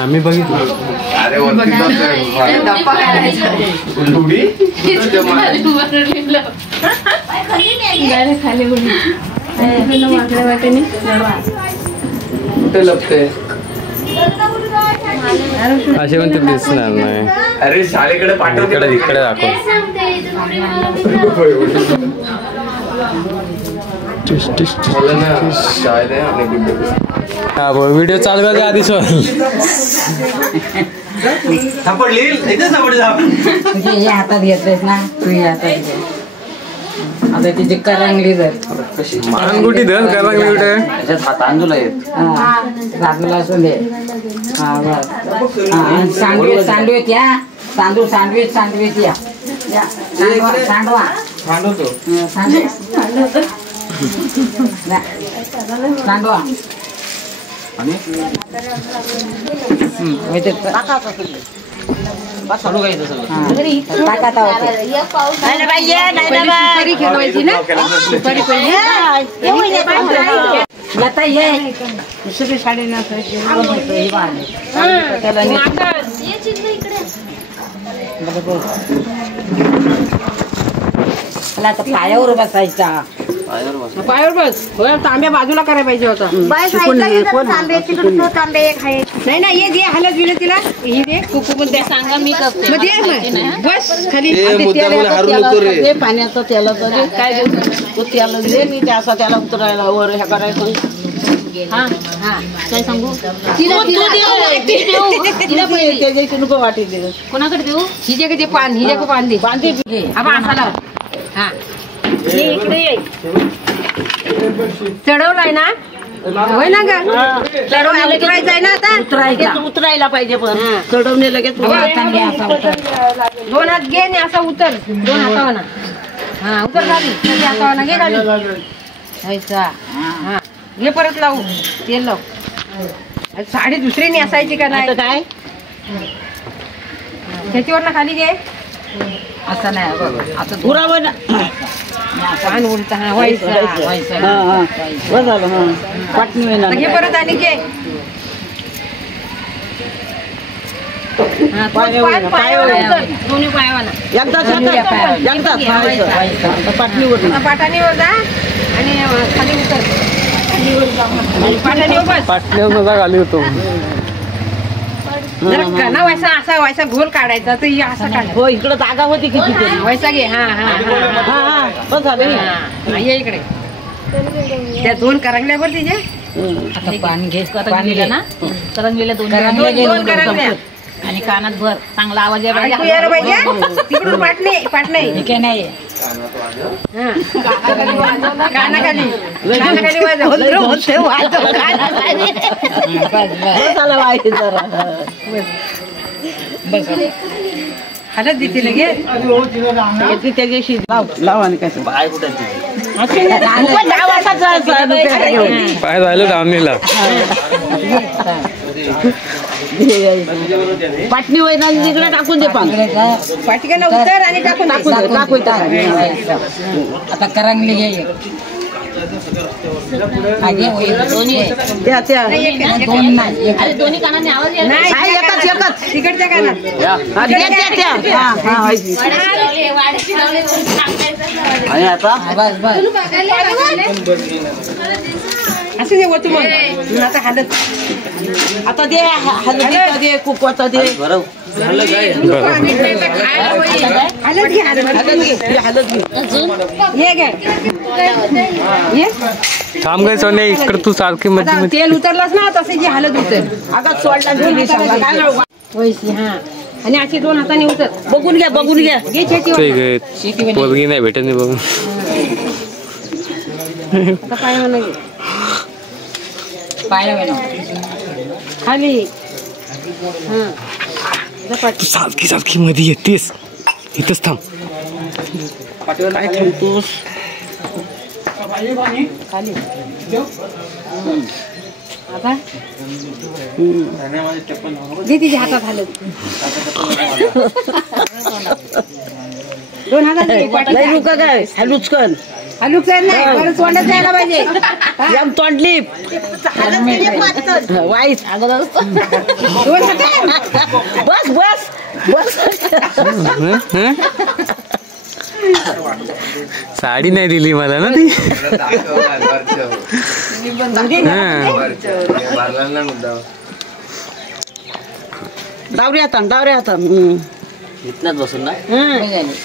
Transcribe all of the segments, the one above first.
आम्ही बघितलं खाली मागल्या वाटेने कुठे लपते असे पण ते दिसणार नाही. अरे शाळेकडे पाठवते इकडे दाखव. व्हिडिओ चालू करायच्या आधी हातात घेतलेस ना तू हातात आता तिची करंगली मानगुटी धर करंगली कुठे तांदूळ तांदूळ असून दे. सँडविच सँडविच या तांदूळ सँडविच सँडविच या सांडवा सांडवतो सांडवा दुसरी साडी आता पायावर बसायचा पायावर बस. तांब्या बाजूला करायला पाहिजे होता. नाही नाही ये दे हलत बिलत तिला ही दे कुकू पण सांगा मी बस खाली पाण्याचं त्याला काय त्याला दे मी त्याचा त्याला उतरायला वर हे करायचं. हा हा काय सांगू त्याची नको वाटी दे कोणाकडे देऊ हिजे पान हिजे पान दे पान दे असाला. हा इकडे ये चढवलाय ना होय ना ग उतरायचं आहे ना आता उतरायला पाहिजे पण चढवणे लगेच दोन हात घे आणि असा उतर दोन हातावा ना. हा उतर गाडी हातावा ना घे गाडी व्हायचा. हा घे परत लावू तेल लाव. साडी दुसरी नेसायची का नाही काय त्याच्यावर ना खाली घे असं नाही बघ आता दुरावर ना पान उलटा हा व्हायचा घे परत आणि घे दोन्ही पायावर पाटाणीवर जा आणि खाली उतर पाटाणीवर खाली होतो ना वैसा असा वैसा घोल काढायचा तर असं काढ. हो इकडे जागा होती किती वैसा घे. हा हा हा ये इकडे त्या दोन करंगल्यावर तिचे आता पाणी घे पाणी ना करंगलीला दोन करंगल्या आणि कानात भर चांगला आवाज यायला पाहिजे. तिकडून पाट नाही काय नाही कानाखाली हालत देते लगे त्याच्याशी लाव आणि काय पाय झालं दामणीला पाटणी वैना तिकडे टाकून दे पाटिकाला उतर आणि टाकून आता करंगली घे दोन्ही कानाने आवाज एकच तिकडच्या कानात आणि आता असं दे वतू मग आता हालत आता दे हलत दे कुकवाचा दे थांब गय सोने इकडे तू सारखी मध्ये तेल उतरलास ना तसे जी हालत उतर आता सोडला वैसी. हा आणि अशी दोन हाताने उतर बघून घ्या घे शेती पोरगी नाही भेटत नाही बघून आता पाय म्हणा पाय खाली. तू सारखी मध्ये येतेस इथंच थांब. काय थांबतोस खाली आता दे तिच्या हातात हालत 2000 काय हलुचकन हलूक नाही परत तोंडात जायला पाहिजे यम तोंडली वाईस बस बस बस साडी नाही दिली मला ना ती डावरे हातात इथनच बसून ना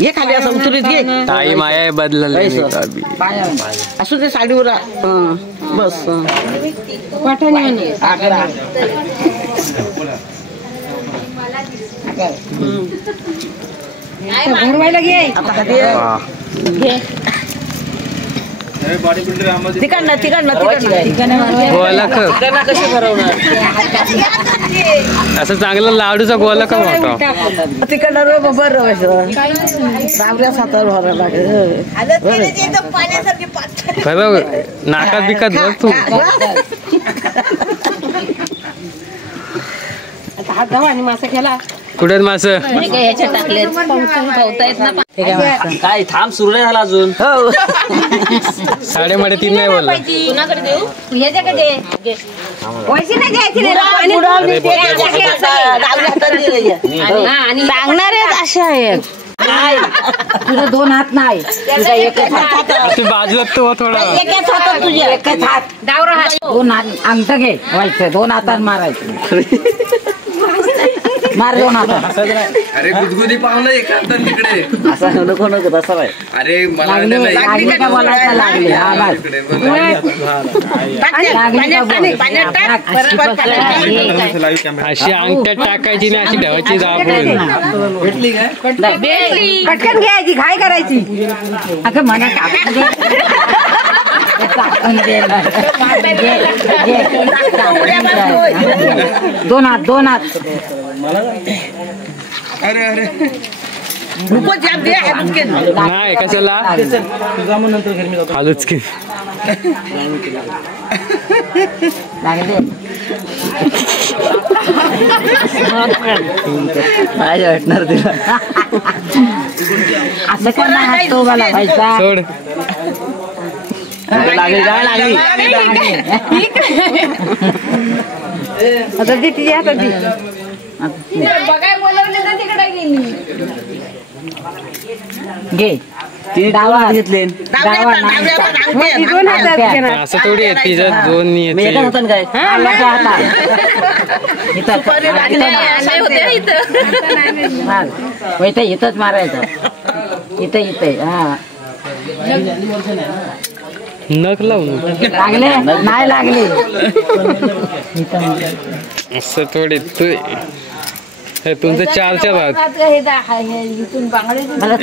ये खाली असं उतरीत घे ताई माया बदलली असू दे साडीवर बस भरवायला घे आता तिकडनं कसे भरवणार असं चांगलं लाडूचा गोला का मोठा तिकडनं बरं डावऱ्या सातावर भरावं लागेल खरं नाकात बिकात बघ तू हात धावा आणि मासा केला कुठे मास काय थांब सुरू नाही झाला अजून हो साडेमध्ये 3 नाही बोलला कुणाकडे देऊ ह्याच्याकडे पैसे नाही द्यायचे सांगणार आहेत अशा आहेत तुझा 2 हात नाही तुझा एकच हात बाजूला तो थोडा एकच हातात तुझ्या एकच हात डावरा हात 2 हात अंगठ घे व्हायचं 2 हातात मारायचं मार 2 हातात अरे गुदगुदी पाहुणा एका तिकडे असा नको तसा नाही अरे मला लागली का बोलायला लागली हा बस अशी अंगठ्यात टाकायची नाही अशी ठेवायची दाबून पटकन घ्यायची घाय करायची अगं मना दोन हात अरे अरे नाही कशाला आलोच की वाटणार तिला असं करणार तो मला व्हायचा सोड लागली आता ती तिच्या हातात दी घे तिने डावा घेतले डावा नाही 2 हातात घेणार असं थोडी आहे तिच्यात 2 येते काय हा माझ्या हातात इथं इथंच मारायचं इथं हा नख लावून लागले नाही लागले असं थोडी तू तुमचं 4 आहात मला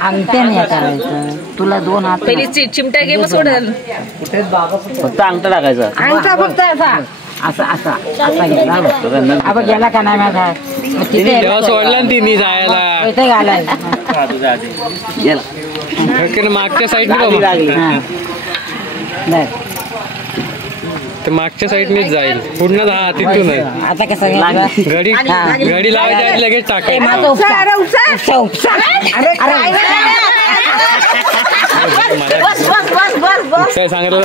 अंगठ्याने करायचं तुला 2 हात चिमटा घे मग सोडेल फक्त अंगठा टाकायचा अंगठा फक्त असा घेतला आपण गेला का नाही माझा तेव्हा सोडला ना तिने जायला इथे घालायचं मागच्या साईडने ते मागच्या साईडनेच जाईल पूर्ण तिथूनच आता कसं घडी लावायची लगेच टाकायचं काय सांगितलं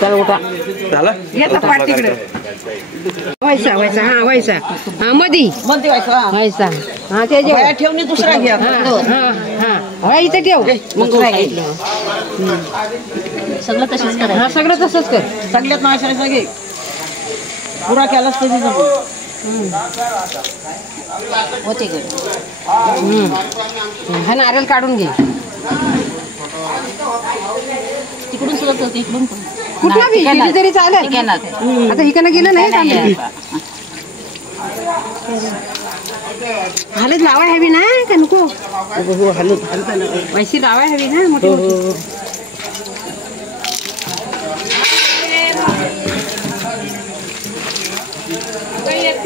चल उठा व्हायचा हा व्हायचा हा मधी व्हायचा हा त्याच्या ठेवणी दुसरा घ्या हा इथे ठेव मग सगळं तसंच करा हा सगळं तसंच कर सगळ्यात नाशायचं घे पुरा केलाच तरी होते हा नारळ काढून घे तिकडून सुद्धा चलते इकडून कुठला बी गेली तरी चालेल आता इकडनं गेलं नाही हालत लावाय हवी ना का नको पैसे लावाय हवी ना मोठी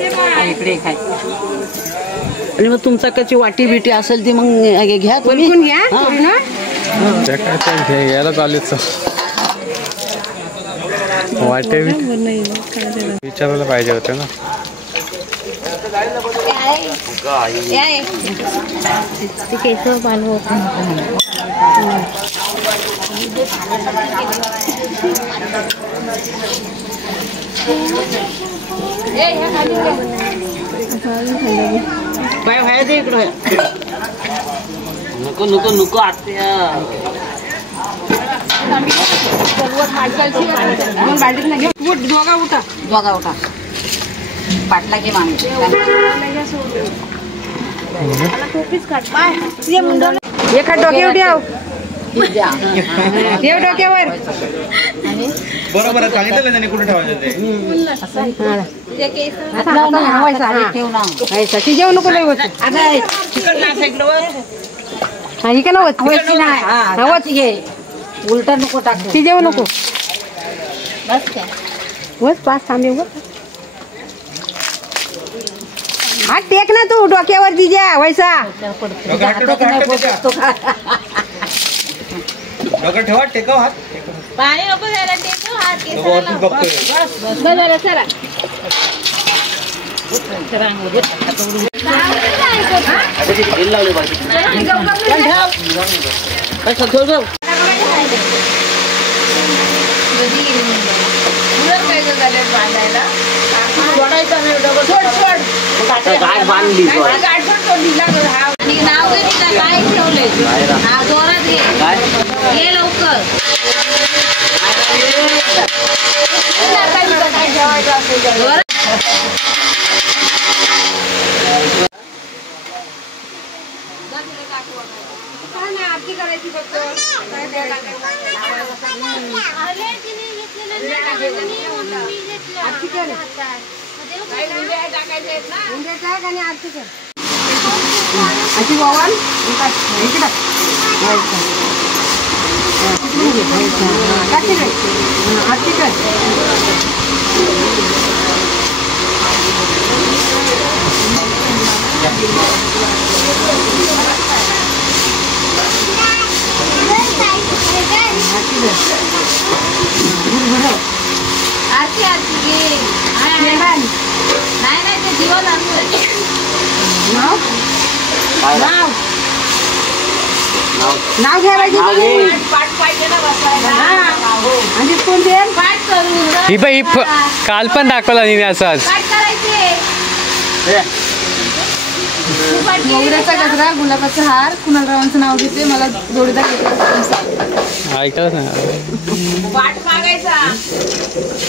इकडे काय आणि मग तुमचा कशी वाटी बिटी असेल ती मग घ्या तुम्ही. बोलून घ्या हा. करू ना. त्या काय ते घ्यायला चालेल वाटे विचारायला पाहिजे होते ना. काय व्हायचं इकडं. नको नको नको आत्या. दोघा उठा दोघा उठा पाटला की माणूस एका डोक्यावर ठेव डोक्यावर बरोबर आहे, सांगितलं त्याने कुठे ठेवायचं ते. जेवण नको लय होत ही का नव्हत उलटा नको टाक ती जेवू नको बस पाच थांबे हा टेक ना तू डोक्यावर तिच्या वैसा डोकं ठेवा, टेकव हात. पाणी नको जायला टेकव हात नको, आपण बघतोय. चला बांधली नाव काय ठेवलंय जोरात ये लवकर आरती करायची फक्त अशी वावाल आरती कर आरती आरती घे नाही नाही ते जीवन आणतोय नाव नाव नाव घ्यायला पाठ पाहिजे ना बसायला आणि कोण दे पाठ करून ही बाई काल पण दाखवला तिने असंच. पाठ करायचे मोगऱ्याचा गजरा, गुलाबाचा हार, कुणालरावांचं नाव घेते, मला जोडीदार घेतला. ऐकलंच ना. पाठ मागायचा.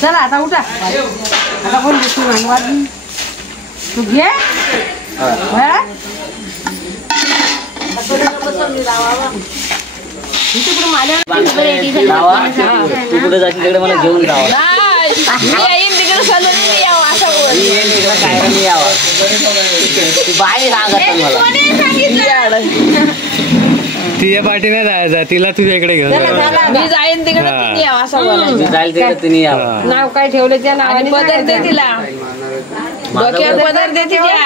चला आता उठा आता कोण घेतो वाजून तू घे तू कुठे जाशील तिकडे मला घेऊन जावा. काय नाही यावा बाई सांगत मला तिच्या पाठीने जायचं, तिला तुझ्या इकडे घेऊन मी जाईन तिकडे तुम्ही यावं असं बोलायचं. जाईल तिकडे तुम्ही यावा. नाव काय ठेवलं त्या नावाने पदर दे तिला डोक्यावर पदर दे तिच्या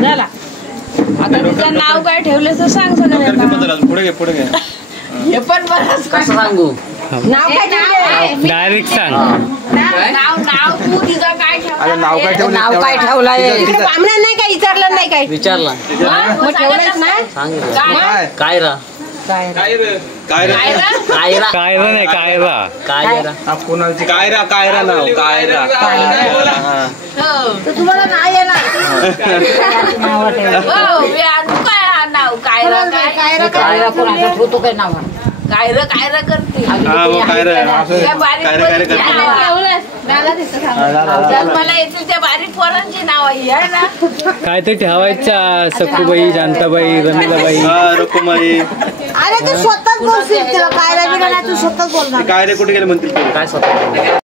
झाला. आता तिचं नाव काय ठेवलं तर सांग सगळ्यांना. पुढे घे, पुढे घे. हे पण बरंच कसं सांगू. नाव काय ठेवलं डायरेक्ट सांग. नाव तू तिचं काय अरे नाव काय ठेवलं? नाव काय ठेवलंय इकडे बामणं नाही काय विचारलं नाही काय विचारला मग ठेवलंच ना सांगितलं. काय रा काय रे? काय रा कायरा नाही कायरा. काय रा कायरा नाव कायरा. तर तुम्हाला नाही येणार नाव कायरा कोणाचं ठेवतो काय नाव कायरा कायरा करते त्या बारीक मला येतील त्या बारीक पोरांची नाव आहे ना. काय ते ठेवायचं. सखूबाई, शांताबाई, रमीलाबाई. रुकुमाई. अरे तू स्वतःच बोलशील तिला कायरा बिरा नाही तू स्वतःच बोलणार काय रे कुठे गेले म्हणतील. काय स्वतः